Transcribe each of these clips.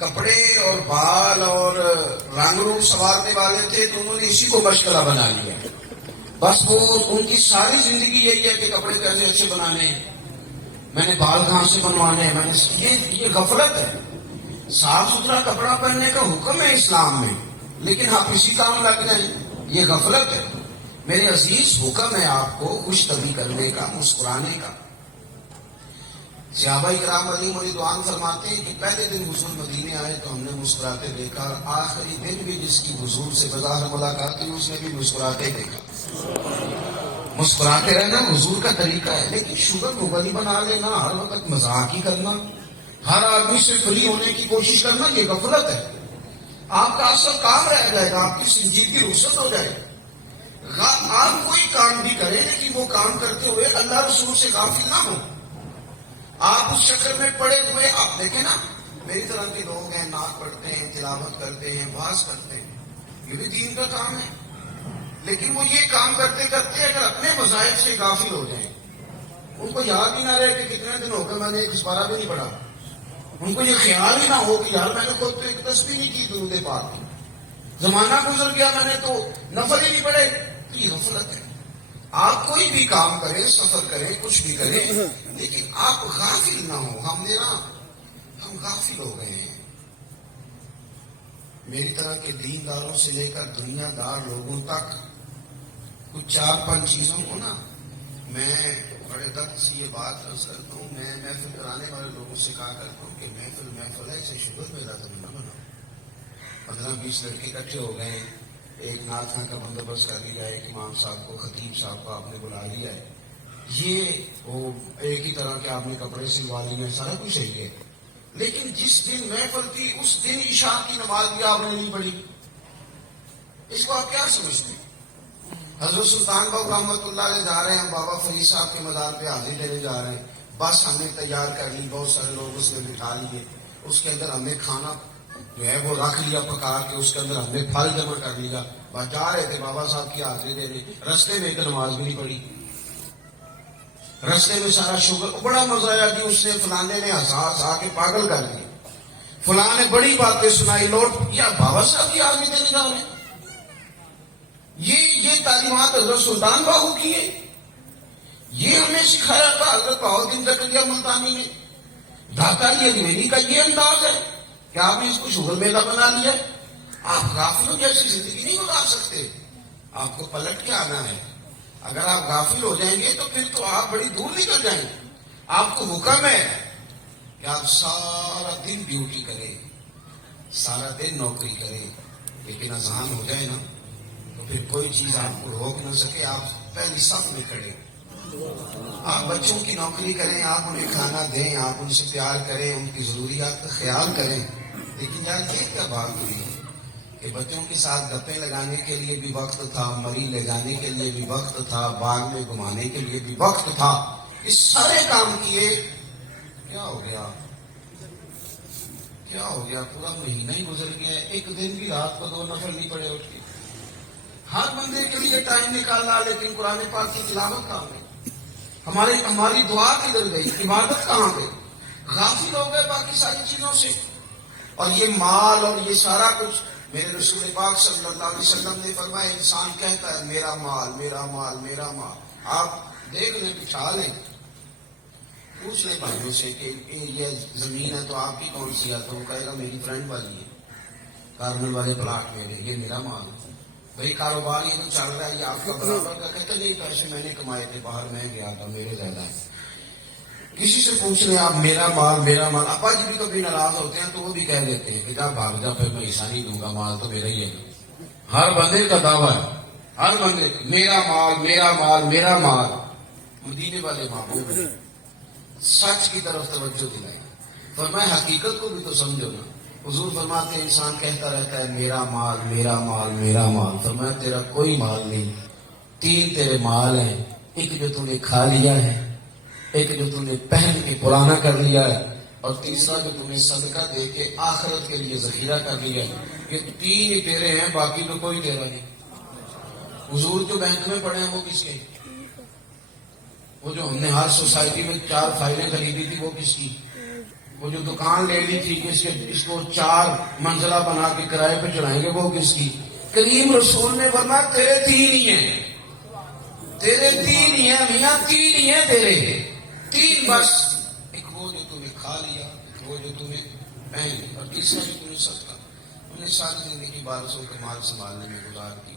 کپڑے اور بال اور رنگ روپ سنوارنے والے تھے تو انہوں نے اسی کو مشغلہ بنا لیا. بس وہ ان کی ساری زندگی یہی ہے کہ کپڑے کیسے اچھے بنانے ہیں, میں نے بال کہاں سے بنوانے ہیں, میں نے یہ غفلت ہے. صاف ستھرا کپڑا پہننے کا حکم ہے اسلام میں, لیکن آپ اسی کام لگ جائیں, یہ غفلت ہے. میرے عزیز, حکم ہے آپ کو خوش طبعی کرنے کا, مسکرانے کا. صحابہ کرام علیہم رضوان فرماتے ہیں کہ پہلے دن حضور مدینے آئے تو ہم نے مسکراتے دیکھا, اور آخری دن بھی جس کی حضور سے بظاہر ملاقات ہوئی اس نے بھی مسکراتے دیکھا. مسکراتے رہنا حضور کا طریقہ ہے, لیکن شوگر مغنی بنا لینا, ہر وقت مذاق ہی کرنا, ہر آدمی سے فری ہونے کی کوشش کرنا, یہ غفلت ہے. آپ کا اصل کام رہ جائے گا, آپ کی سنجیدگی رخصت ہو جائے گا. آپ کوئی کام بھی کریں لیکن وہ کام کرتے ہوئے اللہ رسول سے غافل نہ ہو. آپ اس چکر میں پڑے ہوئے, آپ دیکھیں نا میری طرح کے لوگ ہیں, نعت پڑھتے ہیں, تلاوت کرتے ہیں, واعظ کرتے ہیں, یہ بھی دین کا کام ہے. لیکن وہ یہ کام کرتے کرتے اگر اپنے وظائف سے غافل ہو جائیں, ان کو یاد ہی نہ رہے کہ کتنے دن ہو گئے میں نے ایک اسپارہ بھی نہیں پڑھا, ان کو یہ خیال ہی نہ ہو کہ یار میں نے خود تو ایک تسبیح نہیں کی درود پاک کی, زمانہ گزر گیا میں نے تو نفل ہی نہیں پڑھے, تو یہ غفلت ہے. آپ کوئی بھی کام کریں, سفر کریں, کچھ بھی کریں, لیکن آپ غافل نہ ہو. ہم غافل ہو گئے ہیں. میری طرح کے دینداروں سے لے کر دنیا دار لوگوں تک کچھ 4-5 چیزوں کو نا میں بڑے درد سے یہ بات عرض کرتا ہوں. میں محفل کرانے والے لوگوں سے کہا کرتا ہوں کہ محفل ہے, اسے شوگر میرا تو نہ بناؤ. 15-20 لڑکے اکٹھے ہو گئے, ایک نعت خاں کا بندوبست کر لیا, ایک امام صاحب کو, خطیب صاحب کو آپ نے بلا لیا ہے, یہ وہ ایک ہی طرح کے آپ نے کپڑے سلوا لیے, سارا کچھ صحیح ہے. لیکن جس دن محفل تھی اس دن عشاء کی نماز بھی آپ نے نہیں پڑھی. اس کو آپ کیا سمجھتے ہیں؟ حضرت سلطان باؤ رحمۃ اللہ علیہ جا رہے ہیں, ہم بابا فرید صاحب کے مزار پہ حاضری دینے جا رہے ہیں, بس ہم نے تیار کر لی, بہت سارے لوگ اس میں بٹھا لیے, اس کے اندر ہم نے کھانا جو ہے وہ رکھ لیا پکا کے, اس کے اندر ہم نے پھل جمع کر لیا, بس جا رہے تھے بابا صاحب کی حاضری دینے, رستے میں ایک نماز بھی نہیں پڑھی. رستے میں سارا شوگر, بڑا مزہ آیا جی, اس نے فلانے نے ہنسا کے پاگل کر دیا, فلاں نے بڑی باتیں سنائی, لوٹ یا بابا صاحب کی حاضری دینے جا رہے ہیں. یہ تعلیمات حضرت سلطان باہو کی ہے, یہ ہمیں سکھایا تھا حضرت بہاؤالدین زکریا ملتانی نے. دھاتا علی اجمیری کا یہ انداز ہے کہ آپ نے اس کو شوگر میلہ بنا لیا. آپ غافلوں جیسی زندگی نہیں گزار سکتے, آپ کو پلٹ کے آنا ہے. اگر آپ غافل ہو جائیں گے تو پھر تو آپ بڑی دور نکل جائیں گے. آپ کو حکم ہے کہ آپ سارا دن ڈیوٹی کریں, سارا دن نوکری کریں, لیکن اذان ہو جائے نا تو پھر کوئی چیز آپ کو روک نہ سکے, آپ پہلی صف میں کھڑے. آپ بچوں کی نوکری کریں, آپ انہیں کھانا دیں, آپ ان سے پیار کریں, ان کی ضروریات کا خیال کریں. لیکن یار یہ کیا بات ہوئی کہ بچوں کے ساتھ گپیں لگانے کے لیے بھی وقت تھا, مری لے جانے کے لیے بھی وقت تھا, باغ میں گھمانے کے لیے بھی وقت تھا, اس سارے کام کیے. کیا ہو گیا, کیا ہو گیا؟ پورا مہینہ ہی گزر گیا, ایک دن بھی رات کو 2 نفل نہیں پڑے اٹھ کے. ہر بندے کے لیے ٹائم نکالنا, لیکن قرآن پاک کی تلاوت کہاں گئی؟ ہماری دعا کدھر گئی؟ عبادت کہاں گئی؟ غافل ہو گئے باقی ساری چیزوں سے. اور یہ مال اور یہ سارا کچھ, میرے رسول پاک صلی اللہ علیہ وسلم نے فرمایا, انسان کہتا ہے میرا مال میرا مال میرا مال. آپ دیکھ لیں, بچھا لیں, پوچھ لیں بھائیوں سے کہ یہ زمین ہے تو آپ کی کون سی ہے, تو وہ کہے گا میری فرینڈ والی ہے, کارمل والے پلاٹ میرے, یہ میرا مال ہے. بھائی کاروبار یہ تو چل رہا ہے, یہ آپ کا برابر کا. کہتے نہیں, پیسے میں نے کمائے تھے, باہر میں گیا تھا, میرے زیادہ ہے. کسی سے پوچھ لیں آپ, میرا مال میرا مال. ابا جی بھی کبھی ناراض ہوتے ہیں تو وہ بھی کہہ دیتے ہیں کہ جا بھاگ جا, پھر میں حصہ نہیں دوں گا, مال تو میرا ہی ہے. ہر بندے کا دعویٰ ہے, ہر بندے میرا مال میرا مال میرا مال. مدینے والے محبوب ہیں, سچ کی طرف توجہ دلائیں. فرمایا حقیقت کو بھی تو سمجھو نا. حضور فرماتے ہیں انسان کہتا رہتا ہے میرا مال میرا مال میرا مال. فرمایا تیرا کوئی مال نہیں, 3 تیرے مال ہیں. ایک جو تم نے کھا لیا ہے, ایک جو تم نے پہن کے پرانا کر لیا ہے, اور تیسرا جو تم نے صدقہ دے کے آخرت کے لیے ذخیرہ کر لیا ہے. یہ 3 ہی تیرے ہیں, باقی تو کوئی تیرا نہیں. حضور جو بینک میں پڑے ہیں وہ کس کے؟ وہ جو ہم نے ہر سوسائٹی میں 4 فائلیں خریدی تھی وہ کس کی؟ وہ جو دکان لے لی تھی کہ اس کو 4 منزلہ بنا کے کرائے پہ چڑھائیں گے، وہ کس کی؟ کریم رسول نے فرمایا تیرے 3 ہی ہیں، تیرے 3 ہی ہیں میاں، 3 ہی ہیں تیرے، 3 بس، ایک وہ جو تمہیں کھا لیا، ایک وہ جو تمہیں پہن لیا، اور تیسرا جو تمہیں صدقہ۔ ہم نے ساری زندگی 1200 کا مال سنبھالنے میں گزار دی۔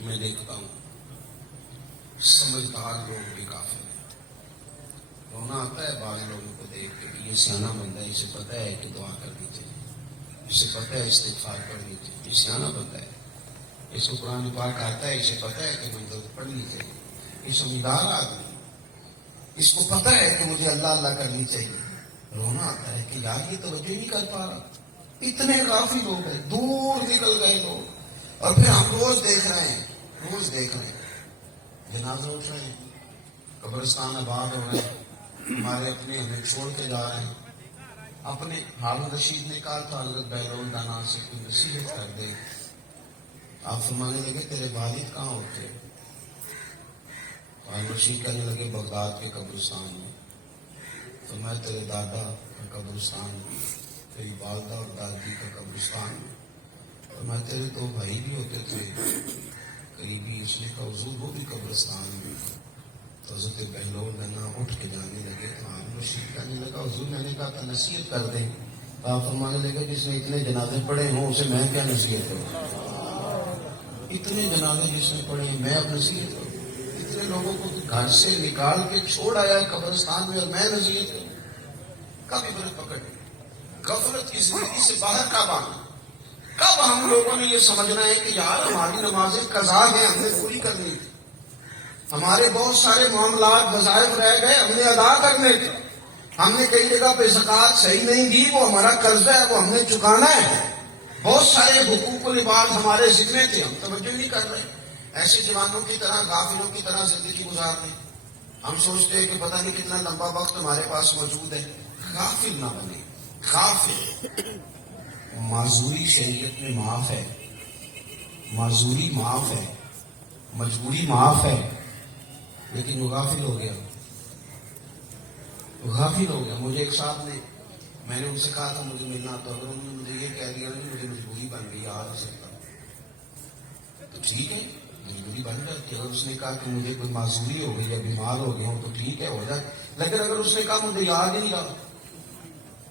میں دیکھتا ہوں سمجھدار لوگ بھی کافی ہیں، رونا آتا ہے بعض لوگوں کو دیکھ کے کہ یہ سیانا بندہ ہے، اسے پتہ ہے کہ دعا کرنی چاہیے، اسے پتہ ہے استغفار کرنی چاہیے، یہ سیانا بندہ ہے، اس کو قرآن پاک آتا ہے، اسے پتہ ہے کہ منزل پڑھنی چاہیے، یہ سمجھدار آدمی، اس کو پتہ ہے کہ مجھے اللہ اللہ کرنی چاہیے۔ رونا آتا ہے کہ یار یہ توجہ نہیں کر پا رہا، اتنے کافی لوگ ہیں، دور نکل گئے لوگ، اور پھر ہم روز دیکھ رہے ہیں جنازے اٹھ رہے ہیں، قبرستان آباد ہو رہے ہیں، ہمارے اپنے ہمیں چھوڑ کے جا رہے ہیں۔ اپنے ہارون رشید نے کہا تھا حضرت بہلول دانا سے کوئی نصیحت کر دے، آپ فرمانے لگے تیرے والد کہاں ہوتے؟ ہارون رشید کہنے لگے بغداد کے قبرستان میں۔ فرمایا تیرے دادا کا قبرستان میں، تیری والدہ اور دادی کا قبرستان میں۔ فرمایا تیرے 2 بھائی بھی ہوتے تھے قریبی، اس نے کہا حضور وہ بھی قبرستان میں۔ تو حضرت بہلول دانا اٹھ کے جانے لگے تو ہارون رشید کہنے لگا حضور میں نے کہا تھا نصیحت کر دیں، آپ فرمانے لگے جس نے اتنے جنازے پڑھے ہوں اسے میں کیا نصیحت کروں؟ اتنے جنازے جس نے پڑھے ہیں میں اب نصیحت کروں؟ اتنے لوگوں کو گھر سے نکال کے چھوڑ آیا ہے قبرستان میں اور میں نصیحت کروں؟ کب عبرت پکڑ غفلت کی زندگی سے باہر کب آنا؟ کب ہم لوگوں نے یہ سمجھنا ہے کہ یار ہماری نمازیں قضا ہیں، ہم نے پوری کرنی تھی، ہمارے بہت سارے معاملات وظائف رہ گئے ہم نے ادا کرنے تھے، ہم نے کئی جگہ پہ زکوٰۃ صحیح نہیں دی، وہ ہمارا قرضہ ہے، وہ ہم نے چکانا ہے، بہت سارے حقوق و لباس ہمارے ذمے تھے، ہم توجہ نہیں کر رہے، ایسے جوانوں کی طرح غافلوں کی طرح زندگی گزار رہے ہیں۔ ہم سوچتے ہیں کہ پتہ نہیں کتنا لمبا وقت ہمارے پاس موجود ہے۔ غافل نہ بنے، غافل۔ معذوری شریعت میں معاف ہے، معذوری معاف ہے، مجبوری معاف ہے، لیکن وہ غافل ہو گیا، وہ غافل ہو گیا۔ مجھے ایک صاحب نے، میں نے ان سے کہا تھا مجھے ملنا، تو اگر انہوں نے مجھے یہ کہہ دیا کہ مجھے مجبوری بن گئی آ نہیں سکتا، تو ٹھیک ہے مجبوری بن جاتی ہے۔ اگر اس نے کہا کہ مجھے کوئی معذوری ہو گئی یا بیمار ہو گیا ہوں تو ٹھیک ہے ہو جائے، لیکن اگر اس نے کہا مجھے یاد ہی نہیں رہا،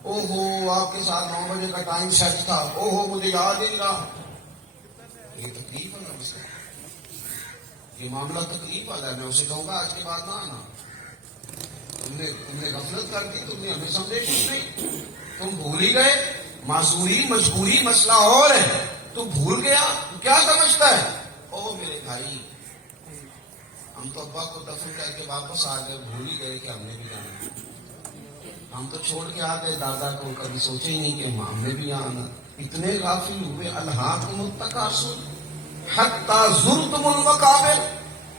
او ہو آپ کے ساتھ 9 بجے کا ٹائم سیٹ تھا، او ہو مجھے یاد ہی نہیں رہا، یہ تکلیف ہے نا اس کا، یہ معاملہ تکلیف والا ہے۔ میں اسے کہوں گا آج کے بعد نہ آنا، تم نے غفلت کر دی، تم نے ہمیں سمجھے کچھ نہیں، تم بھول ہی گئے۔ معذوری مجبوری مسئلہ اور ہے، تو بھول گیا تو کیا سمجھتا ہے؟ او میرے بھائی ہم تو ابا کو دفن کر کے واپس آ گئے، بھول ہی گئے کہ ہم نے بھی جانا، ہم تو چھوڑ کے آ گئے دادا کو، کبھی سوچے ہی نہیں کہ ہم نے بھی یہاں آنا۔ اتنے غافل ہوئے، الہاکم التکاثر حتی زرتم المقابر۔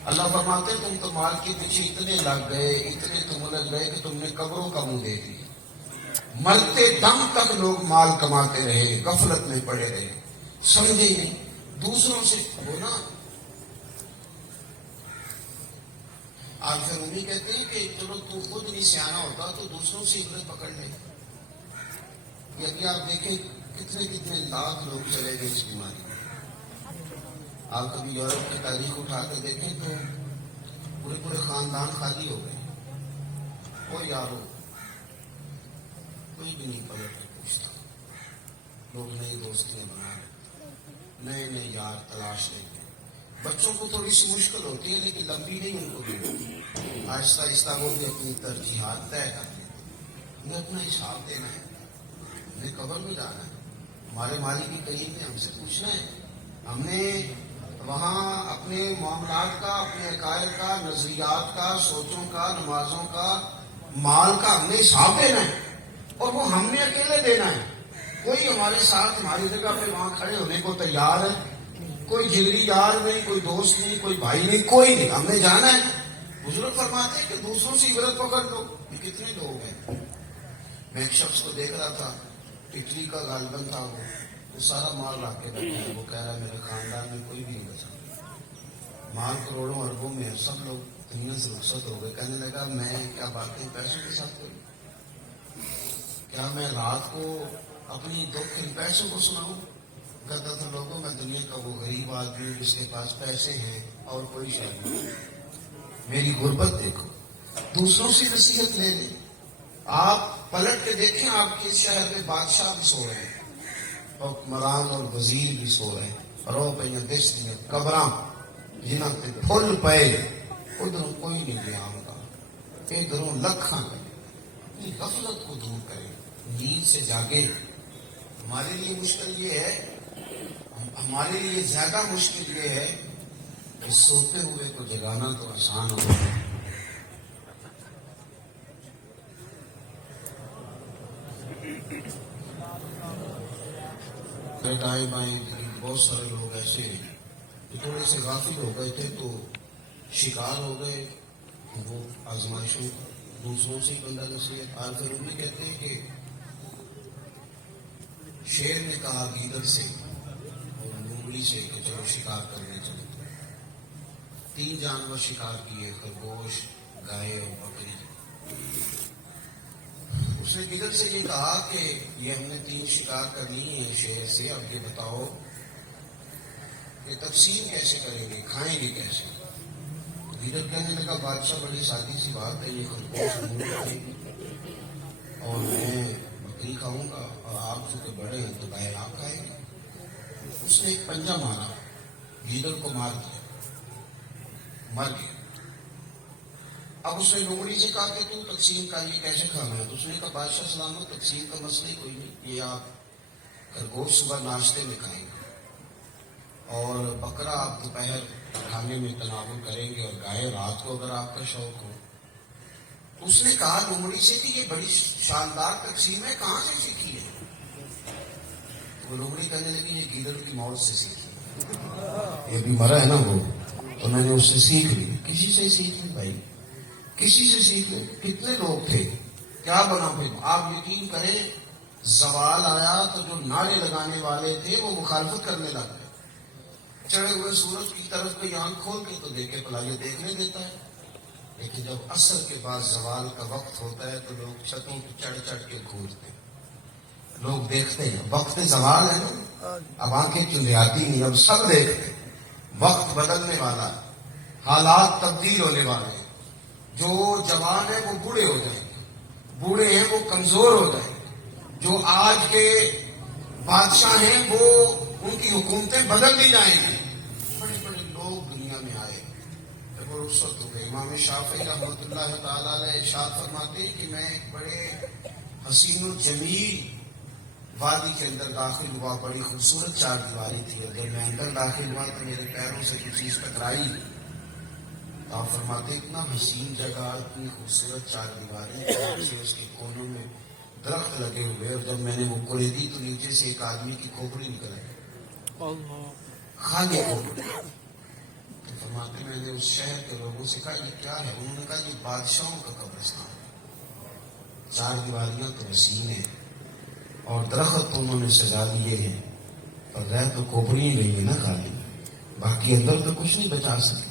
اللہ فرماتے تم تو مال کے پیچھے اتنے لگ گئے، اتنے تم لگ گئے کہ تم نے قبروں کا منہ دے دیا، مرتے دم تک لوگ مال کماتے رہے، غفلت میں پڑے رہے، سمجھے ہی نہیں دوسروں سے ہونا۔ آج فرومی کہتے ہیں کہ چلو تو خود نہیں سیانا ہوتا تو دوسروں سے عبرت پکڑ لے، یعنی آپ دیکھیں کتنے کتنے لاکھ لوگ چلے گئے اس بیماری میں۔ آپ کبھی یورپ کی تاریخ اٹھا کے دیکھیں تو پورے پورے خاندان خالی ہو گئے، کوئی یارو کوئی بھی نہیں پلٹ کے پوچھتا، لوگ نئی دوستیاں بنا رہے، نئے نئے یار تلاش لیتے۔ بچوں کو تھوڑی سی مشکل ہوتی ہے لیکن لمبی نہیں ان کو بھی، آہستہ آہستہ وہ بھی اپنی ترجیحات طے کرتے ہیں، انہیں اپنا حساب دینا ہے، انہیں قبر میں جانا ہے، ہمارے مالک کی قریب نے ہم سے پوچھنا ہے، ہم نے وہاں اپنے معاملات کا، اپنے عقائد کا، نظریات کا، سوچوں کا، نمازوں کا، مال کا ہم نے حساب دینا ہے، اور وہ ہم نے اکیلے دینا ہے۔ کوئی ہمارے ساتھ ہماری جگہ پہ وہاں کھڑے ہونے کو تیار ہے؟ کوئی جگری یار نہیں، کوئی دوست نہیں، کوئی بھائی نہیں، کوئی نہیں، ہم نے جانا ہے۔ بزرگ فرماتے ہیں کہ دوسروں سے عبرت پکڑ لو، یہ کتنے لوگ ہیں۔ میں ایک شخص کو دیکھ رہا تھا، اٹلی کا غالباً تھا، وہ سارا مال لا کے بیٹھا ہے، وہ کہہ رہا ہے میرے خاندان میں کوئی بھی نہیں بچا، مال کروڑوں اربوں میں ہے، سب لوگ دنیا سے رخصت ہو گئے۔ کہنے لگا میں کیا باقی پیسوں کے ساتھ کروں، کیا میں رات کو اپنی دکھ ان پیسوں کو سناؤں؟ کہتا تھا لوگوں میں دنیا کا وہ غریب آدمی ہوں جس کے پاس پیسے ہیں اور کوئی شاید نہیں. میری غربت دیکھو. دوسروں سے نصیحت لے لیں. آپ پلٹ کے دیکھیں آپ کے اس شہر میں بادشاہ بھی سو رہے ہیں، حکمران اور وزیر بھی سو رہے ہیں، رو پہ دس دیا قبراں جنہ تے پھل پے ادھروں کوئی نہیں گیا ہوگا، ادھروں لکھاں گئے. غفلت کو دور کریں، نیند سے جاگے. ہمارے لیے مشکل یہ ہے، ہمارے لیے زیادہ مشکل یہ ہے کہ سوتے ہوئے کو جگانا تو آسان ہوتا ہے. دائیں بائیں بہت سارے لوگ ایسے جو تھوڑے سے غافل ہو گئے تھے تو شکار ہو گئے وہ آزمائشوں. دوسروں سے ہی بندہ نصیحت. آج پھر انہیں کہتے ہیں کہ شیر نے کہا گیدڑ سے اور لومڑی سے کہ چلو شکار کرنے چلے. 3 جانور شکار کیے، خرگوش، گائے اور بکری. اس نے گیدڑ سے یہ کہا کہ یہ ہم نے 3 شکار کر لی ہیں شیر سے، اب یہ بتاؤ کہ تقسیم کیسے کریں گے، کھائیں گے کیسے؟ گیدڑ کہنے لگا بادشاہ بڑی سادی سی بات ہے، یہ خرگوش مونگ کھائیں گے اور میں بکری کھاؤں گا اور آپ چونکہ بڑے ہیں تو گائے آپ کھائیں گے. اس نے ایک پنجہ مارا، گیدڑ کو مار دیا، مر گیا. اب اس نے لومڑی سے کہا کہ تو تقسیم کا یہ کیسے کھانا ہے؟ تو اس نے کہا بادشاہ سلامت تقسیم کا مسئلہ ہی کوئی نہیں، یہ آپ خرگوش صبح ناشتے میں کھائیں گے اور بکرا آپ دوپہر کھانے میں تناول کریں گے اور گائے رات کو اگر آپ کا شوق ہو. اس نے کہا لومڑی سے کہ یہ بڑی شاندار تقسیم ہے، کہاں سے سیکھی ہے؟ وہ لومڑی کہنے لگی یہ گیدڑ کی موت سے سیکھی، یہ بھی مرا ہے نا وہ، تو میں نے اس سے سیکھ لی. کسی سے سیکھ لی بھائی، کسی سے سیکھ لیں. کتنے لوگ تھے، کیا بنا پھر؟ آپ یقین کریں زوال آیا تو جو نعرے لگانے والے تھے وہ مخالفت کرنے لگ گئے. چڑھے ہوئے سورج کی طرف کوئی آنکھ کھول کے تو دیکھے بھلا یہ دیکھنے دیتا ہے. لیکن جب عصر کے بعد زوال کا وقت ہوتا ہے تو لوگ چھتوں پہ چڑھ چڑھ کے گھورتے ہیں، لوگ دیکھتے ہیں. وقت زوال ہے نا، اب آنکھیں کیوں لے آتی نہیں، اب سب دیکھتے ہیں. وقت بدلنے والا، حالات تبدیل ہونے والے ہیں. جو جوان ہیں وہ بوڑھے ہو جائیں گے، بوڑھے ہیں وہ کمزور ہو جائیں گے. جو آج کے بادشاہ ہیں وہ ان کی حکومتیں بدل دی جائیں گی. بڑے بڑے لوگ دنیا میں آئے، جب وہ رخصت ہو گئے. امام شافعی رحمۃ اللہ تعالی علیہ ارشاد فرماتے ہیں کہ میں ایک بڑے حسین و جمیل وادی کے اندر داخل ہوا، بڑی خوبصورت 4 دیواری تھی. اور جب میں اندر داخل ہوا تو میرے پیروں سے کوئی چیز ٹکرائی. آپ فرماتے اتنا حسین جگہ، اتنی خوبصورت 4 دیواری، اس کے کونوں میں درخت لگے ہوئے، اور جب میں نے وہ کلیدی تو نیچے سے ایک آدمی کی کھوپڑی نکل آئی، خالی کھوپڑی. تو فرماتے میں نے اس شہر کے لوگوں سے کہا یہ کیا ہے؟ انہوں نے کہا یہ بادشاہوں کا قبرستان ہے. 4 دیواریاں تو حسین ہیں اور درخت تو انہوں نے سجا دیے ہیں، اور رہ تو کھوپڑی گئی ہے نا خالی، باقی اندر تو کچھ نہیں بچا سکتے.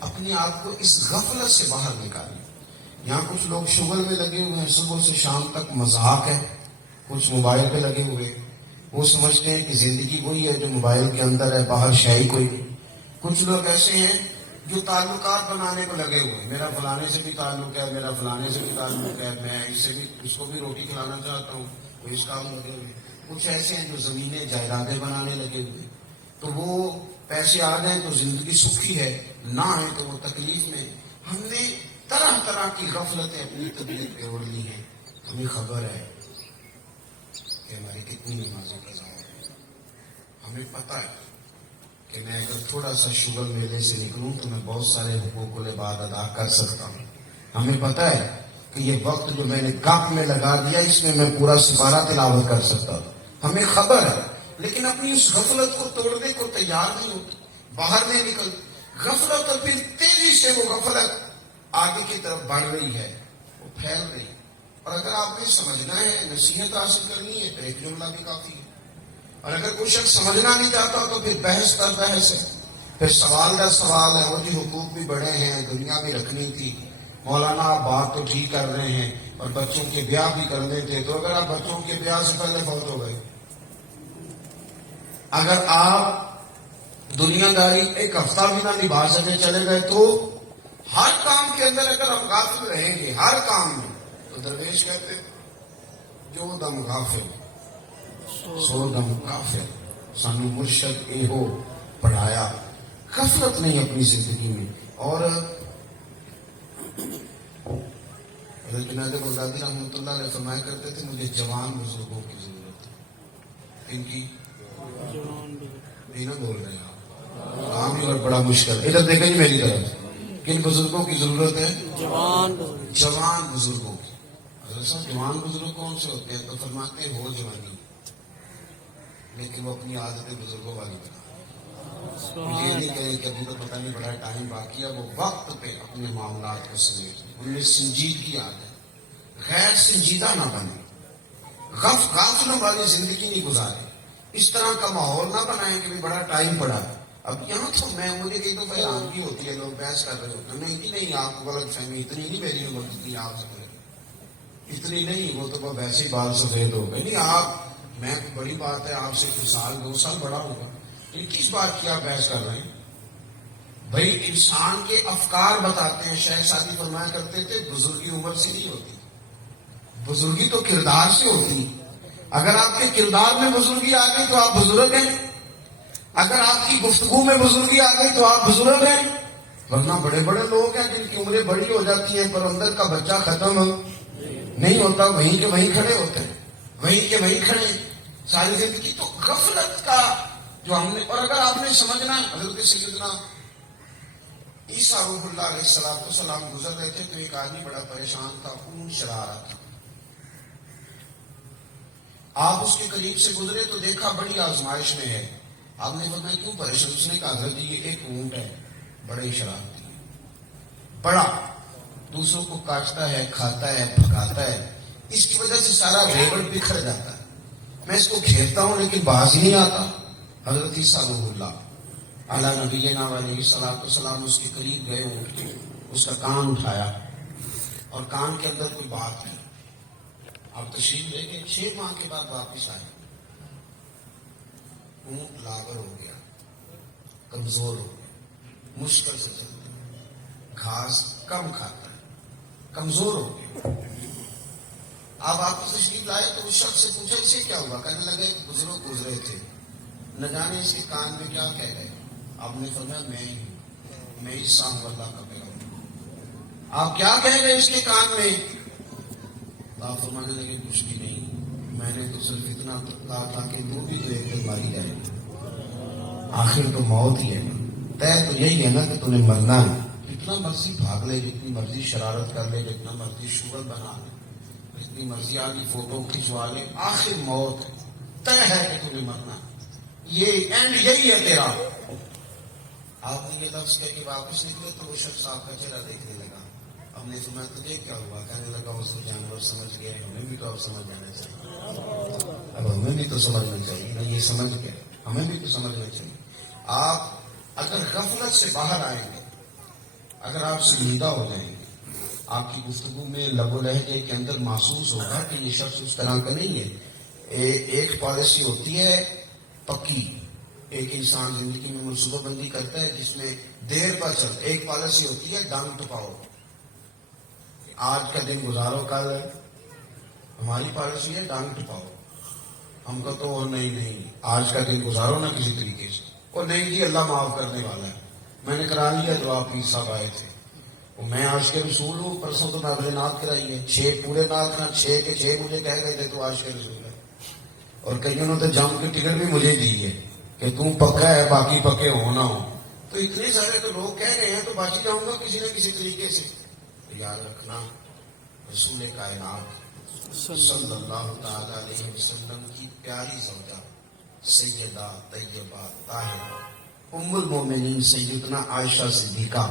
اپنے آپ کو اس غفلت سے باہر نکالیں. یہاں کچھ لوگ شغل میں لگے ہوئے ہیں، صبح سے شام تک مذاق ہے. کچھ موبائل پہ لگے ہوئے، وہ سمجھتے ہیں کہ زندگی وہی ہے جو موبائل کے اندر ہے، باہر شے کوئی. کچھ لوگ ایسے ہیں جو تعلقات بنانے کو لگے ہوئے، میرا فلانے سے بھی تعلق ہے، میرا فلانے سے بھی تعلق ہے، میں اس سے بھی اس کو بھی روٹی کھلانا چاہتا ہوں، وہ اس کام لگے ہوئے. کچھ ایسے ہیں جو زمینیں جائیدادیں بنانے لگے ہوئے. تو وہ پیسے آ جائیں تو زندگی سکھی ہے، نہ ہے تو وہ تکلیف میں. ہم نے طرح طرح کی غفلتیں اپنی طبیعت پہ اوڑھ لی ہیں. ہمیں خبر ہے کہ ہماری کتنی نمازیں قضا ہے. ہمیں پتہ ہے کہ میں اگر تھوڑا سا شغل میلے سے نکلوں تو میں بہت سارے حقوق العباد ادا کر سکتا ہوں. ہمیں پتہ ہے کہ یہ وقت جو میں نے گپ میں لگا دیا اس میں پورا سپارہ تلاوت کر سکتا ہوں. ہمیں خبر ہے، لیکن اپنی اس غفلت کو توڑنے کو تیار نہیں ہوتی، باہر نہیں نکل. غفلت اور پھر تیزی سے وہ غفلت آگے کی طرف بڑھ رہی ہے، وہ پھیل رہی. اور اگر آپ نے سمجھنا ہے، نصیحت حاصل کرنی ہے تو ایک جملہ بھی کافی ہے. اور اگر کوئی شخص سمجھنا نہیں چاہتا تو پھر بحث کا بحث ہے، پھر سوال کا سوال ہے. وہ جی حقوق بھی بڑے ہیں، دنیا بھی رکھنی تھی، مولانا آپ بات تو ٹھیک کر رہے ہیں اور بچوں کے بیاہ بھی کرنے تھے، تو اگر آپ بچوں کے بیاہ سے پہلے فوت ہو گئے، اگر آپ دنیا داری ایک ہفتہ بھی نہ نبھا سکے چلے گئے، تو ہر کام کے اندر اگر ہم غافل رہیں گے، ہر کام میں، تو درویش کہتے جو دم غافل سو دم کافر، سانو مرشد ایہو پڑھایا، غفلت نہیں اپنی زندگی میں۔ اور حضرت جنید بغدادی رحمۃ اللہ علیہ فرمایا کرتے تھے مجھے جوان بزرگوں کی ضرورت ہے۔ ان کی نہیں نہ بول رہے ہیں آپ، کام ہی اور بڑا مشکل۔ ادھر دیکھیں جی میری طرف، کن بزرگوں کی ضرورت ہے؟ جوان بزرگوں کی۔ حضرت صاحب جوان بزرگ کون سے ہوتے ہیں؟ تو فرماتے ہیں ہو جوانی لیکن وہ اپنی عادتیں بزرگوں والی بنا، مجھے یہ نہیں کہے کہ ابھی تو پتہ نہیں بڑا ٹائم باقی ہے، وہ وقت پہ اپنے معاملات کو سمیٹ، ان میں سنجیدگی آ جائے، غیر سنجیدہ نہ بنے، غافلوں والی زندگی نہیں گزارے، اس طرح کا ماحول نہ بنائیں کہ بڑا ٹائم پڑا۔ اب یہاں تو مجھے کئی دفعہ حیران بھی ہوتی ہے، لوگ بحث کر رہے ہوتے ہیں، نہیں آپ کو غلط فہمی، اتنی نہیں میری عمر جتنی آپ سے، اتنی نہیں، وہ تو ویسے ہی بال سفید ہو گئے، نہیں آپ، میں بڑی بات ہے آپ سے کچھ سال 2 سال بڑا ہوگا، کس بات کی آپ بحث کر رہے ہیں؟ بھائی انسان کے افکار بتاتے ہیں، شیخ سعدی فرمایا کرتے تھے بزرگی عمر سے نہیں ہوتی، بزرگی تو کردار سے ہوتی۔ اگر آپ کے کردار میں بزرگی آ گئی تو آپ بزرگ ہیں، اگر آپ کی گفتگو میں بزرگی آ گئی تو آپ بزرگ ہیں، ورنہ بڑے بڑے لوگ ہیں جن کی عمریں بڑی ہو جاتی ہیں پر اندر کا بچہ ختم نہیں ہوتا، وہیں کے وہیں کھڑے ہوتے ہیں، وہیں کے وہیں کھڑے ساری زندگی۔ تو غفلت کا جو ہم نے، اور اگر آپ نے سمجھنا ہے، حضرت سیدنا عیسیٰ روح اللہ علیہ السلام گزر رہے تھے تو ایک آدمی بڑا پریشان تھا، خون چلا رہا تھا، آپ اس کے قریب سے گزرے تو دیکھا بڑی آزمائش میں ہے، آپ نے فرمایا کیوں پریشان؟ اس نے کہا حضرت جی یہ ایک اونٹ ہے، بڑے شرارتی ہے، بڑا دوسروں کو کاٹتا ہے، کھاتا ہے، پھکاتا ہے، اس کی وجہ سے سارا ریوڑ بکھر جاتا ہے، میں اس کو گھیرتا ہوں لیکن باز ہی نہیں آتا۔ حضرت عیسیٰ روح اللہ علیہ نبینا علیہ السلام اس کے قریب گئے، اونٹ کے، اس کا کان اٹھایا اور کان کے اندر کوئی بات ہے، آپ تشریف لے کے 6 ماہ کے بعد واپس آئے، اونٹ لاغر ہو گیا، کمزور ہو گیا، مشکل سے چلتا ہے، گھاس کم کھاتا ہے، کمزور ہو گیا۔ آپ واپس تشریف لائے تو اس شخص سے پوچھا اسے کیا ہوا؟ کہنے لگے ایک بزرگ گزرے تھے، نہ جانے اس کے کان میں کیا کہہ گئے۔ آپ نے فرمایا میں عیسیٰ ہوں، اللہ کا پیغمبر۔ آپ کیا کہہ گئے اس کے کان میں؟ آپ فرمانے لگے کچھ بھی نہیں، میں نے تو صرف اتنا کہا تھا کہ تو بھی تو ایک دن ماری جائے گی، آخر تو موت ہی ہے، طے تو یہی ہے نا کہ تمہیں مرنا ہے، جتنا مرضی بھاگ لے، جتنی مرضی شرارت کر لے، جتنا مرضی شغل بنا لے، جتنی مرضی آگے فوٹو کھنچوا لے، آخر موت طے ہے کہ تمہیں مرنا، یہ اینڈ یہی ہے تیرا۔ آپ نے یہ لفظ کہہ کے واپس نکلے تو وہ شخص آپ کا چہرہ دیکھنے لگا، ہم نے سنا تجھے کیا ہوا؟ کہنے لگا وہ سب جانور سمجھ گئے، ہمیں بھی تو اب سمجھ جانا چاہیے، اب ہمیں بھی تو سمجھنا چاہیے نا، یہ سمجھ گئے ہمیں بھی تو سمجھنا چاہیے۔ آپ اگر غفلت سے باہر آئیں گے، اگر آپ سنجیدہ ہو جائیں گے، آپ کی گفتگو میں لب و لہجے کے اندر محسوس ہوگا کہ یہ شخص اس طرح کا نہیں ہے۔ ایک پالیسی ہوتی ہے پکی، ایک انسان زندگی میں منصوبہ بندی کرتا ہے جس میں دیر پر چل، ایک پالیسی ہوتی ہے ڈانگ ٹپاؤ، آج کا دن گزارو کل، ہماری پالیسی ہے ڈانگ ٹپاؤ، ہم کا تو وہ نہیں آج کا دن گزارو نا کسی طریقے سے، اور نہیں جی اللہ معاف کرنے والا ہے، میں نے کرا لیا جو آپ پیر صاحب آئے تھے، میں آج کے رسول ہوں، پرسوں تو میں اپنے نعت کرائی ہے، 6 پورے نعت نہ 6 کے 6 مجھے کہہ گئے تھے تو آج کے رسول ہے، اور کئیوں نے تو جام کی ٹکٹ بھی مجھے دی ہے کہ تم پکا ہے باقی پکے ہو نہ ہو، تو اتنے سارے تو لوگ کہہ رہے ہیں تو باقی جاؤں گا کسی نہ کسی طریقے سے۔ یاد رکھنا رسول کائنات صلی اللہ تعالی علیہ وسلم کی پیاری زوجہ سیدہ طیبہ طاہرہ ام المومنین سیدنا عائشہ صدیقہ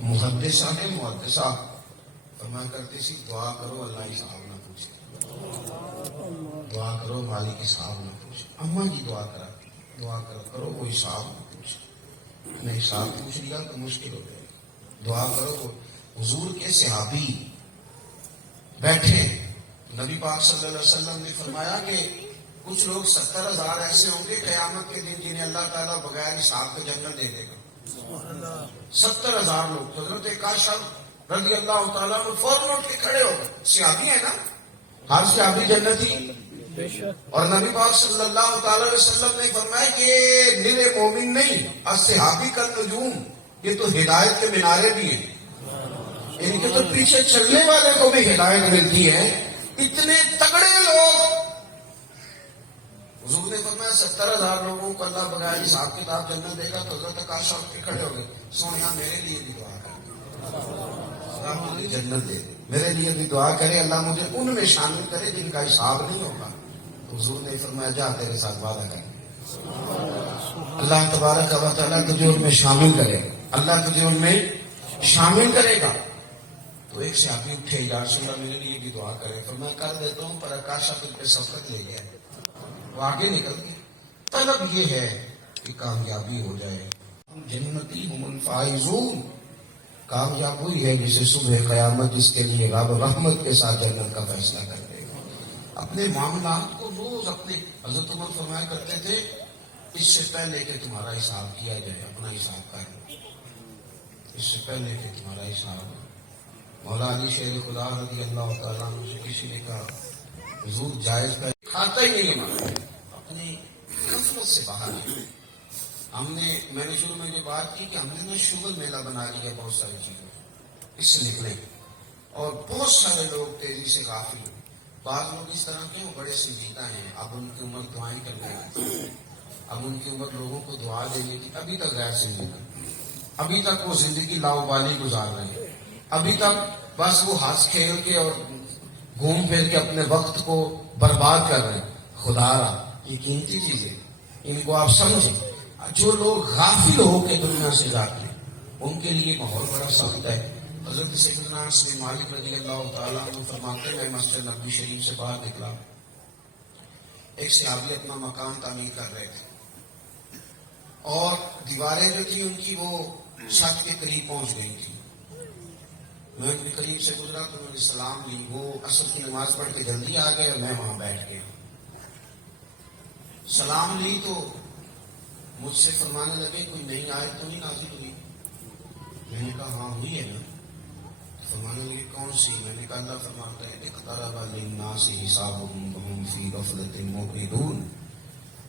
محدثہ ہے، محدثہ فرمایا کرتے سی دعا کرو اللہ حساب نہ پوچھے، دعا کرو مالک حساب نہ پوچھے، اماں جی دعا کرا دعا کرو وہ حساب نہ پوچھے، میں حساب پوچھ لیا تو مشکل ہو جائے گی، دعا کرو حضور کے صحابی بیٹھے، نبی پاک صلی اللہ علیہ وسلم نے فرمایا کہ کچھ لوگ 70,000 ایسے ہوں گے قیامت کے دن جنہیں اللہ تعالیٰ بغیر حساب کے جنت دے دے گا. 70,000 لوگ. حضرت کاشف رضی اللہ تعالیٰ عنہ فوراً اٹھ کے کھڑے ہو گئے. صحابی ہے نا، ہر صحابی جنتی. اور نبی پاک صلی اللہ تعالی علیہ وسلم نے فرمایا کہ یہ نرے مومن نہیں، الصحابی کا نجوم، یہ تو ہدایت کے مینارے بھی ہیں، ان کے تو پیچھے چلنے والے کو بھی ہدایت ملتی ہے. اتنے تگڑے لوگ. حضور نے فرمایا 70,000 لوگوں کو اللہ بغیر حساب کتاب جنت دے گا. تو حضرت کاشف اٹھ کے کھڑے ہو گئے. سونیا میرے لیے بھی دعا کر، اللہ مجھے جنت دے دے. میرے لیے بھی دعا کرے اللہ مجھے ان میں شامل کرے جن کا حساب نہیں ہوگا. حضور نے فرمایا جا تیرے ساتھ وعدہ کر، اللہ تبارک و تعالیٰ تجھے ان میں شامل کرے گا، اللہ تجھے ان میں شامل کرے گا. تو ایک صحابی اٹھے، یا رسول اللہ میرے لیے بھی دعا کرے. فرمایا کر دیتا ہوں، پر کاشف پہ سفرت لے گیا، وہ آگے نکل گیا. طلب یہ ہے کہ کامیابی ہو جائے. جنتی ہم الفائزون، کامیاب ہوئی ہے جسے صبح قیامت جس کے لیے رب رحمت کے ساتھ جنت کا فیصلہ کر دے گا. اپنے معاملات کو روز اپنے حضرت عمر فرمایا کرتے تھے اس سے پہلے کہ تمہارا حساب کیا جائے اپنا حساب کر لو، اس سے پہلے کہ تمہارا حساب. مولا علی شیر خدا رضی اللہ تعالیٰ عنہ سے کسی نے کہا حضور جائز کا کھاتا ہی نہیں ہمارا، اپنی غفلت سے باہر ہے. میں نے شروع میں یہ بات کی کہ ہم نے شغل میلہ بنا لیا بہت ساری چیزوں، اس سے نکلے. اور بہت سارے لوگ تیزی سے غافل. بعض لوگ اس طرح کے وہ بڑے سنجیدہ ہیں، اب ان کی عمر دعائیں کرنے کی، اب ان کی عمر لوگوں کو دعا دینے کی. ابھی تک غیر سنجیدہ، ابھی تک وہ زندگی لاؤبالی گزار رہے ہیں، ابھی تک بس وہ ہنس کھیل کے اور گھوم پھر کے اپنے وقت کو برباد کر رہے ہیں. خدا را یہ قیمتی چیزیں ان کو آپ سمجھیں. جو لوگ غافل ہو کے دنیا سے جاتے ہیں ان کے لیے ماحول بڑا سخت ہے. حضرت سیدنا انس بن مالک رضی اللہ تعالیٰ عنہ فرماتے ہیں میں مسجد نبوی شریف سے باہر نکلا، ایک صحابی اپنا مکان تعمیر کر رہے تھے اور دیواریں جو تھی ان کی وہ چھت کے قریب پہنچ گئی تھی. میں ان کے قریب سے گزرا تو انہوں نے سلام لی. وہ عصر کی نماز پڑھ کے جلدی آ گئے اور میں وہاں بیٹھ گیا. سلام لی تو مجھ سے فرمانے لگے کوئی نئی آیت تو نہیں نازل ہوئی؟ میں نے کہا ہاں ہوئی ہے نا. فرمانے لگے کون سی؟ میں نے کہا اللہ فرماتا ہے اقترب للناس حسابهم وهم فی غفلۃ معرضون.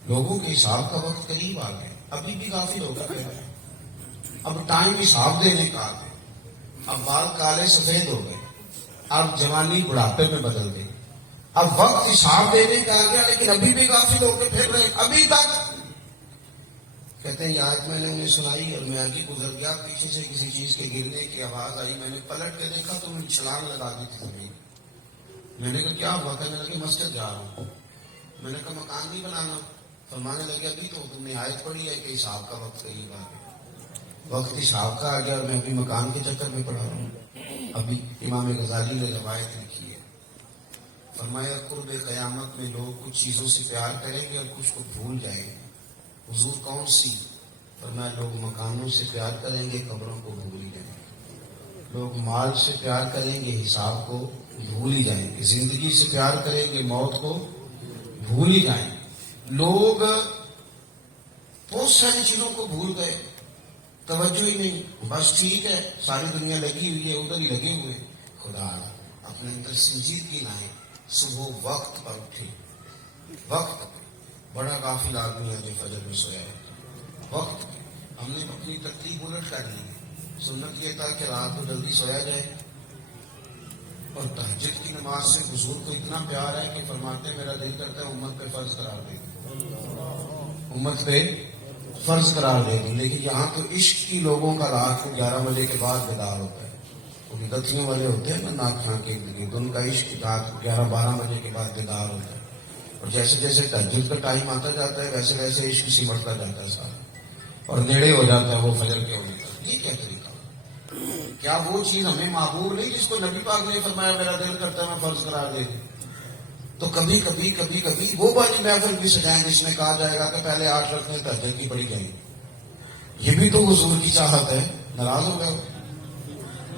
لوگوں کے حساب کا وقت قریب آ گیا، ابھی بھی غافل ہو گئے. اب ٹائم حساب دینے کا آ گیا. اب بال کالے سفید ہو گئے، اب جوانی بڑھاپے میں بدل گئی. اب وقت حساب دینے کا آ گیا لیکن ابھی بھی غافل ہو کے پھر رہے ابھی تک. کہتے ہیں یہ آج میں نے انہیں سنائی اور میں آگے گزر گیا، پیچھے سے کسی چیز کے گرنے کی آواز آئی. میں نے پلٹ کے دیکھا تو انہیں چھلانگ لگا دی تھی زمین. میں نے کہا کیا ہوا؟ کہنے لگے مسجد جا رہا ہوں. میں نے کہا مکان نہیں بنانا؟ فرمانے لگے ابھی تو تم نے آیت پڑھی ہے کہ حساب کا وقت قریب آ گیا. وقت حساب کا آ گیا اور میں ابھی مکان کے چکر میں پڑا رہا ہوں. ابھی امام غزالی نے روایت لکھی ہے، فرمایا قرب قیامت میں لوگ کچھ چیزوں سے پیار کریں گے اور کچھ کو بھول جائیں گے. حضور کون سی؟ فرمایا لوگ مکانوں سے پیار کریں گے قبروں کو بھول ہی جائیں گے. لوگ مال سے پیار کریں گے حساب کو بھول ہی جائیں گے. زندگی سے پیار کریں گے موت کو بھول ہی جائیں گے. لوگ بہت ساری چیزوں کو بھول گئے، توجہ ہی نہیں، بس ٹھیک ہے ساری دنیا لگی ہوئی ہے ادھر ہی لگے ہوئے. خدا اپنے اندر سنجیدگی لائیں. صبح وقت پر اٹھے، وقت بڑا غافل آدمی ہے جو فجر میں سویا ہے. وقت ہم نے اپنی ترتیب الٹ کر لی. سنت یہ تھا کہ رات کو جلدی سویا جائے اور تہجد کی نماز سے حضور کو اتنا پیار ہے کہ فرماتے میرا دل کرتا ہے امت پہ فرض قرار دے گی، امت پہ فرض قرار دے گی. لیکن یہاں تو عشق کی لوگوں کا رات کو 11 بجے کے بعد بیدار ہوتا ہے. وہ بدعتیوں والے ہوتے ہیں نا ناک کھان کے لیے، تو ان کا عشق رات کو 11-12 بجے کے بعد بیدار ہوتا ہے. اور جیسے جیسے تہجد کا ٹائم آتا جاتا ہے ویسے ویسے عشق سمٹتا جاتا ہے سارا اور نیڑے ہو جاتا ہے وہ فجر کے ہونے کا. یہ کیا طریقہ؟ کیا وہ چیز ہمیں معقول نہیں جس کو نبی پاک نے فرمایا میرا دل کرتا ہے میں فرض قرار دے دوں؟ تو کبھی کبھی وہ والی محفل بھی سجائیں جس میں کہا جائے گا کہ پہلے 8 رکعتیں تہجد کی پڑھی جائیں. یہ بھی تو حضور کی چاہت ہے. ناراض ہو گئے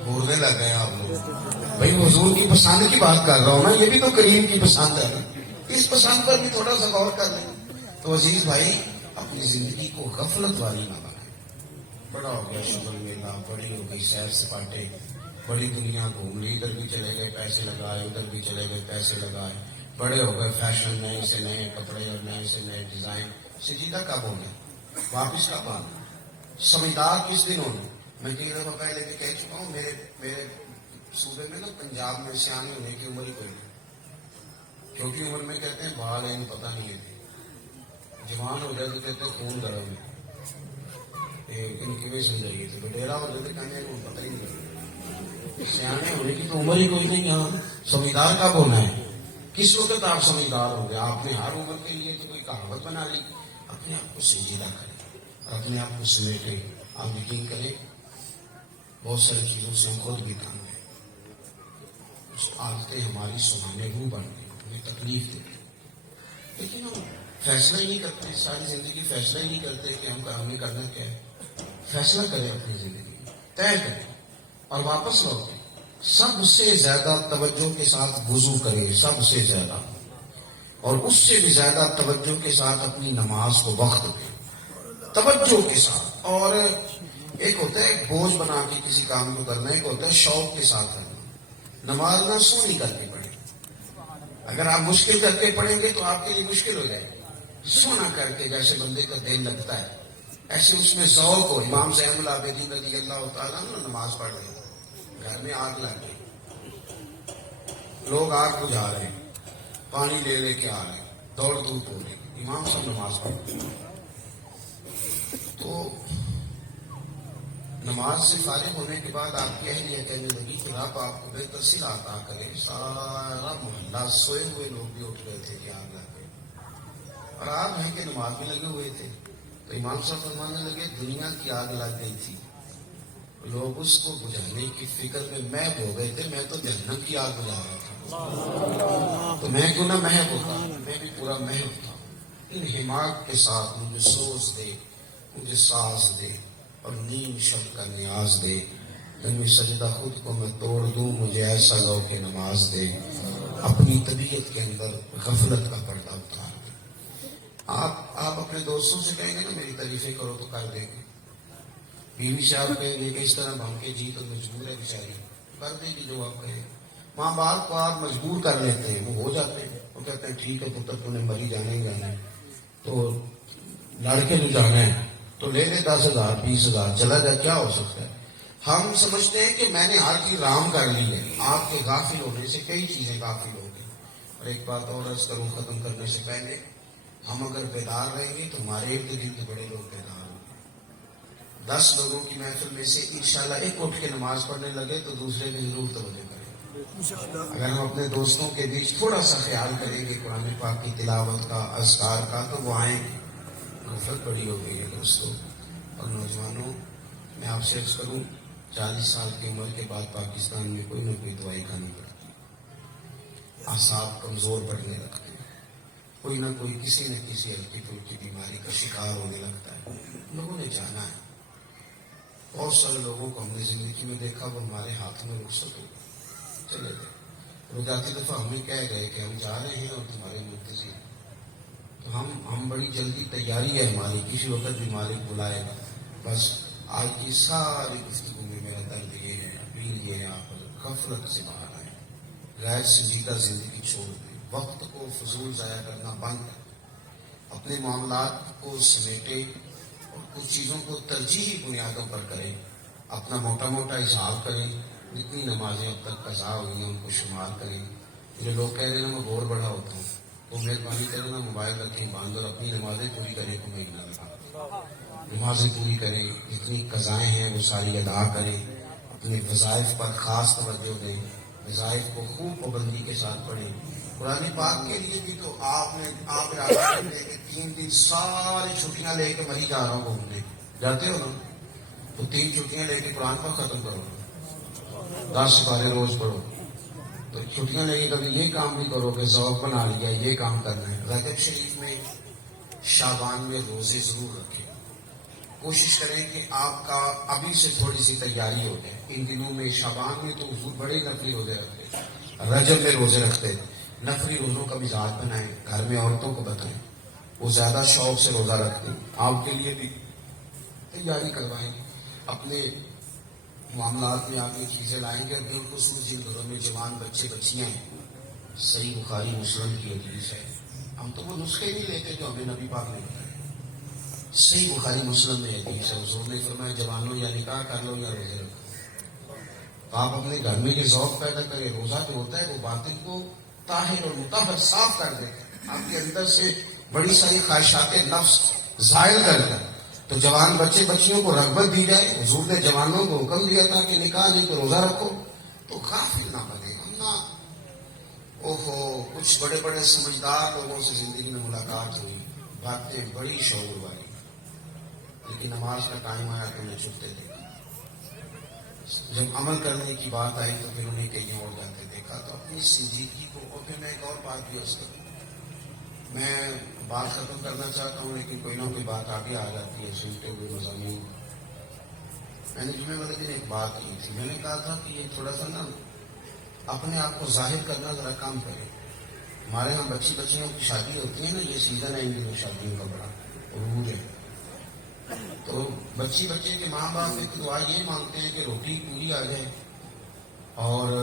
بولنے لگ گئے آپ لوگ. بھائی حضور کی پسند کی بات کر رہا ہوں نا, یہ بھی تو کریم کی پسند ہے نا, اس پسند پر بھی تھوڑا سا غور کر لیں. تو عزیز بھائی اپنی زندگی کو غفلت والی نہ بنائیں. بڑا ہو گیا شغل میلہ, بڑی ہو گئی سیر سپاٹے, بڑی دنیا گھوم لی, ادھر بھی چلے گئے پیسے لگائے, ادھر بھی چلے گئے پیسے لگائے, بڑے ہو گئے فیشن, نئے سے نئے کپڑے اور نئے سے نئے ڈیزائن. سجیدہ کب ہونا, واپس کب آنا, سمجھدار کس دن ہونا. میں کئی دفعہ پہلے بھی کہہ چکا ہوں, میرے صوبے میں نا پنجاب میں سیانے ہونے کی عمر ہی کوئی نہیں. چھوٹی عمر میں کہتے ہیں بال ہیں پتہ نہیں لیتے, جوان ہو جائے تو کہتے ہیں خون گرم ہے, ان کی بھی سمجھائیے تھے, بڈیرا ہو جاتے کہنے کو پتہ ہی نہیں لگتا. سیانے ہونے کی تو عمر ہی کوئی نہیں. یہاں سمجھدار کب ہونا ہے, کس وقت آپ سمجھدار ہو گئے. آپ نے ہر عمر کے لیے تو کوئی کہاوت بنا لی. اپنے آپ کو سنجیدہ کریں اور اپنے آپ کو سمیٹیں. آپ یقین کریں بہت ساری چیزوں سے ہم خود بھی کام لیں. اس عادتیں ہماری سہانے روح بن گئی, ہمیں تکلیف دیتی, لیکن ہم فیصلہ ہی نہیں کرتے. ساری زندگی فیصلہ ہی نہیں کرتے کہ ہمیں کرنا کیا ہے. فیصلہ کریں اپنی زندگی, طے کریں اور واپس لوٹیں. سب سے زیادہ توجہ کے ساتھ وضو کریں, سب سے زیادہ, اور اس سے بھی زیادہ توجہ کے ساتھ اپنی نماز کو وقت دیں, توجہ کے ساتھ. اور ایک ہوتا ہے بوجھ بنا کے کسی کام کو کرنا, ایک ہوتا ہے شوق کے ساتھ کرنا. نماز نہ سونی کر کے پڑھیں. اگر آپ مشکل کر کے پڑھیں گے تو آپ کے لیے مشکل ہو جائے گی. سونا کر کے جیسے بندے کا دل لگتا ہے, ایسے اس میں ذوق ہو. امام زین العابدین رضی اللہ تعالیٰ نے نماز پڑھ رہے ہیں, گھر میں آگ لگ گئی, لوگ آگ بجھا رہے ہیں, پانی لے کے آ رہے ہیں, دوڑ دھوپ ہو رہی, امام صاحب نماز پڑھ رہے ہیں. تو نماز سے فارغ ہونے کے بعد آپ کہہ لیا کہنے لگی کہ رب آپ کو بہتر سے عطا کرے. سارا محلہ سوئے ہوئے لوگ بھی اٹھ گئے تھے کہ آگ لگ گئے, اور آپ ہیں کہ نماز میں لگے ہوئے تھے. تو امام صاحب فرمانے لگے دنیا کی آگ لگ گئی تھی, لوگ اس کو بجھانے کی فکر میں محب ہو گئے تھے. میں تو جہنم کی آگ بجھا رہا تھا, تو میں کیوں نہ محب ہوتا, میں بھی پورا محب تھا. ان حماق کے ساتھ مجھے سوز دے, مجھے ساز دے, اور نیم شب کا نیاز دے. جن میں سجدہ خود کو میں توڑ دوں, مجھے ایسا لو کہ نماز دے. اپنی طبیعت کے اندر غفلت کا پردہ اتار دے. آپ اپنے دوستوں سے کہیں گے نا میری تعریفیں کرو تو کر دیں گے. بیوی سے آپ کہیں گے کہ اس طرح بھانکے جی تو مجبور ہے بیچاری, کر دے گی جو آپ کہیں. ماں باپ کو آپ مجبور کر لیتے ہیں, وہ ہو جاتے ہیں, وہ کہتے ہیں ٹھیک ہے پتر تو نے مری جانے ہی جانا ہے, تو لڑکے تو جانا ہے تو لے لے 10,000 20,000 چلا جائے, کیا ہو سکتا ہے. ہم سمجھتے ہیں کہ میں نے ہر چیز رام کر لی ہے. آپ کے غافل ہونے سے کئی چیزیں غافل ہو گئی. اور ایک بات اور عرض کروں ختم کرنے سے پہلے, ہم اگر بیدار رہیں گے تو ہمارے ارد گرد بڑے لوگ بیدار ہوں گے. 10 لوگوں کی محفل میں سے انشاءاللہ ایک اٹھ کے نماز پڑھنے لگے تو دوسرے بھی ضرور توجہ کریں. اگر ہم اپنے دوستوں کے بیچ تھوڑا سا خیال کریں گے قرآن پاک کی تلاوت کا, اذکار کا, تو وہ آئیں گے. غفلت بڑی ہو گئی ہے دوستوں اور نوجوانوں. میں آپ سے عرض کروں 40 سال کی عمر کے بعد پاکستان میں کوئی نہ کوئی دوائی کھانی پڑتی ہے. اعصاب کمزور پڑنے لگتے ہیں, کوئی نہ کوئی کسی نہ کسی ہلکی پھلکی بیماری کا شکار ہونے لگتا ہے. لوگوں نے جانا ہے. بہت سارے لوگوں کو ہم نے زندگی میں دیکھا وہ ہمارے ہاتھ میں رخصت ہو گئے, چلے گئے. وہ جاتی دفعہ ہمیں کہہ گئے کہ ہم جا رہے ہیں اور تمہارے منتظر ہیں. تو ہم بڑی جلدی تیاری ہے ہماری, کسی وقت بھی مالک بلائے گا. بس آج کی ساری گفتگو میں میرا درد یہ ہے, اپیل یہ ہے, آپ غفلت سے باہر آئیں, غیر سنجیدہ زندگی چھوڑ دیں, وقت کو فضول ضائع کرنا بند کریں, اپنے معاملات کو سمیٹیں اور کچھ چیزوں کو ترجیحی بنیادوں پر کریں. اپنا موٹا موٹا حساب کریں, جتنی نمازیں اب تک قضا ہوئی ہیں ان کو شمار کریں. جو لوگ کہہ رہے ہیں نا میں غور بڑھا ہوتا ہوں, تو مہربانی کریں نا موبائل رکھیں باندھ اور اپنی نمازیں پوری کریں کو مہینہ لگا. نمازیں پوری کریں, جتنی قضائیں ہیں وہ ساری ادا کریں. اپنے وظائف پر خاص توجہ دیں, وظائف کو خوب پابندی کے ساتھ پڑھیں. قرآن پاک کے لیے بھی تو آپ ارادہ کرتے ہیں کہ 3 دن ساری چھٹیاں لے کے مری جا رہا ہوں گھومنے, جاتے ہو نا, تو 3 چھٹیاں لے کے قرآن پاک ختم کرو, 10 سپارے روز پڑھو. تو چھٹیاں لے کے کبھی یہ کام بھی کرو کہ ذوق بنا لیا یہ کام کرنا ہے. رجب شریف میں, شعبان میں روزے ضرور رکھیں. کوشش کریں کہ آپ کا ابھی سے تھوڑی سی تیاری ہو جائے. ان دنوں میں شعبان میں تو حضور بڑے نفلی روزے رکھتے, رجب میں روزے رکھتے. نفلی روزوں کا مزاج بنائیں, گھر میں عورتوں کو بتائیں, وہ زیادہ شوق سے روزہ رکھتے ہیں. آپ کے لیے بھی تیاری کروائیں. اپنے معاملات میں آپ یہ چیزیں لائیں گے. بالخصوص جن گھروں میں جوان بچے بچیاں ہیں, صحیح بخاری مسلم کی حدیث ہے. ہم تو وہ نسخے نہیں لیتے جو ہمیں نبی پاک نے بتائے. صحیح بخاری مسلم میں حدیث ہے, حضور نے فرمایا جوانوں یا نکاح کر لو یا روزے رکھو. تو آپ اپنے گھر میں یہ ذوق پیدا کریں. روزہ جو ہوتا ہے وہ باطن کو طاہر اور مطہر صاف کر دے, آپ کے اندر سے بڑی ساری خواہشات نفس زائل کر دے. تو جوان بچے بچیوں کو رغبت دی جائے. حضور نے جوانوں کو حکم دیا تھا کہ نکاح نہیں تو روزہ رکھو. تو غافل نہ بنے ہم نہ. اوہو, کچھ بڑے بڑے سمجھدار لوگوں سے زندگی میں ملاقات ہوئی, باتیں بڑی شعور والی, لیکن نماز کا ٹائم آیا تو انہیں چھپتے دیکھا. جب عمل کرنے کی بات آئی تو پھر انہیں کہیں اور جاتے دیکھا. تو اپنی سنجیدگی کو. اور پھر میں ایک اور بات بھی اس کروں, میں بات ختم کرنا چاہتا ہوں لیکن کوئی نہ کوئی بات آگے آ جاتی ہے سنتے ہوئے مضامین. میں نے جمعے والے دن ایک بات کی تھی. میں نے کہا تھا کہ یہ تھوڑا سا نا اپنے آپ کو ظاہر کرنا ذرا کم کرے. ہمارے یہاں بچی بچیوں کی شادی ہوتی ہے نا, یہ سیزن ہے ان دنوں شادیوں کا بڑا عروج ہے. تو بچی بچے کے ماں باپ ایک دعا یہ مانگتے ہیں کہ روٹی پوری آ جائے اور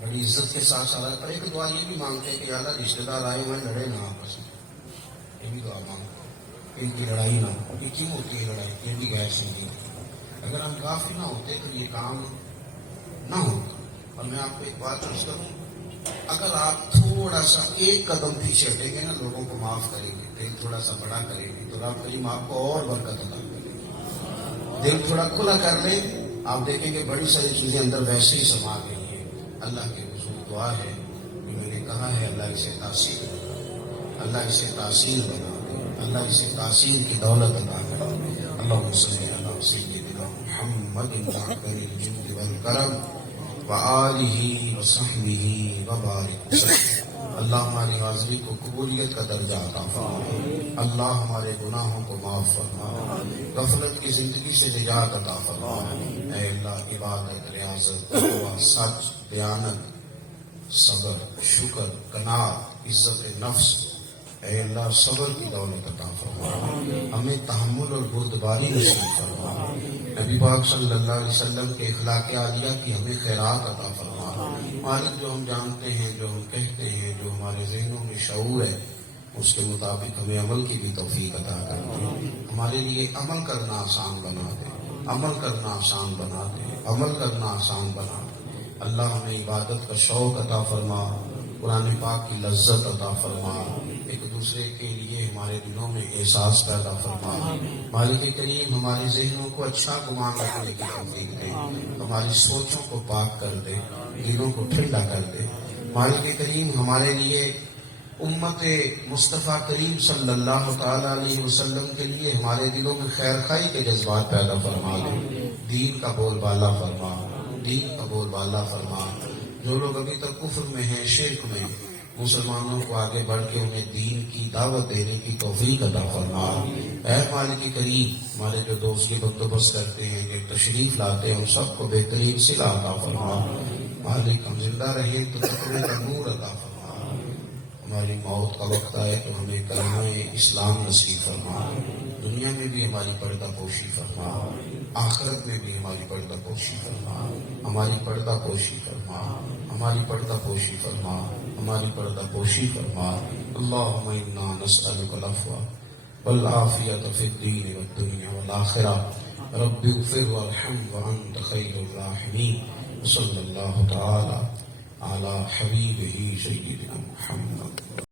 بڑی عزت کے ساتھ سارا. پر ایک دعا یہ بھی مانگتے ہیں کہ اللہ رشتے دار آئے ہوئے لڑے نہ آپس میں. یہ بھی دعا مانگتے, ان کی لڑائی نہ ہو. یہ کیوں ہوتی ہے لڑائی؟ یہ بھی غیر سنگی. اگر ہم غافل نہ ہوتے تو یہ کام نہ ہوتا. اور میں آپ کو ایک بات عرض کروں, اگر آپ تھوڑا سا ایک قدم پیچھے ہٹیں گے نا, لوگوں کو معاف کریں گے, دل تھوڑا سا بڑا کریں گے, تو رب کریم آپ کو اور برکت عطا کرے گی. دل تھوڑا کھلا کر لیں, آپ دیکھیں گے بڑی ساری چیزیں اندر ویسے ہی سما گئی ہیں. اللہ کے حضور دعا ہے کہ میں نے کہا ہے اللہ اسے تاثیر, اللہ اسے تاثیر بنا دے, اللہ اسے تاثیر کی دولت عطا کرے. اللہم صلی علی سیدنا محمد العاقل الجود والکرم وآلہ وصحبہ وبارک وسلم. اللہ ہماری حاضری کو قبولیت کا درجہ عطا فرما. اللہ ہمارے گناہوں کو معاف فرما. غفلت کی زندگی سے نجات عطا فرما. اے اللہ, عبادت, ریاضت, تقویٰ, سچ, دیانت, صبر, شکر, قناعت, عزت نفس, اے اللہ صبر کی دولت عطا فرما. ہمیں تحمل اور بردباری نصیب فرما. نبی پاک صلی اللہ علیہ وسلم کے اخلاق عالیہ کی ہمیں خیرات عطا فرما. مالک, جو ہم جانتے ہیں, جو ہم کہتے ہیں, جو ہمارے ذہنوں میں شعور ہے, اس کے مطابق ہمیں عمل کی بھی توفیق عطا کر دے. ہمارے لیے عمل کرنا آسان بنا دے, عمل کرنا آسان بنا دے, عمل کرنا آسان بنا دے. اللہ ہمیں عبادت کا شوق عطا فرما, قرآن پاک کی لذت عطا فرما, ایک دوسرے کے لیے ہمارے دلوں میں احساس پیدا فرما. مالک کریم, ہمارے ذہنوں کو اچھا گمان رکھنے کی توفیق دے, ہماری سوچوں کو پاک کر دے, دلوں کو ٹھنڈا کر دے. مالک کریم, ہمارے لیے امت مصطفیٰ کریم صلی اللہ تعالی علیہ وسلم کے لیے ہمارے دلوں میں خیر خواہی کے جذبات پیدا فرما دے. دین کا بول بالا فرما, دین کا بول بالا فرما. جو لوگ ابھی تک کفر میں ہیں, شرک میں, مسلمانوں کو آگے بڑھ کے انہیں دین کی دعوت دینے کی توفیق عطا فرما. اے مالک کریم, ہمارے جو دوست یہ بندوبست کرتے ہیں, جو تشریف لاتے ہیں, ان سب کو بہترین صلہ عطا فرما. مالک, ہم زندہ رہیں تو تقوی کا نور عطا فرما. ہماری موت کا وقت آئے تو ہمیں کلمہ اسلام نصیب فرما. دنیا میں بھی ہماری پردہ پوشی فرما, آخرت میں بھی ہماری پردہ پوشی فرما. ہماری پردہ پوشی فرما, ہماری پردہ پوشی فرما, ہماری پردہ پوشی فرما. اللہم انا نسألک العفو والعافیۃ فی الدین والدنیا والآخرہ. رب اغفر وارحم وانت خیر الراحمین. صلی اللہ تعالی علی حبیبہ سیدنا محمد.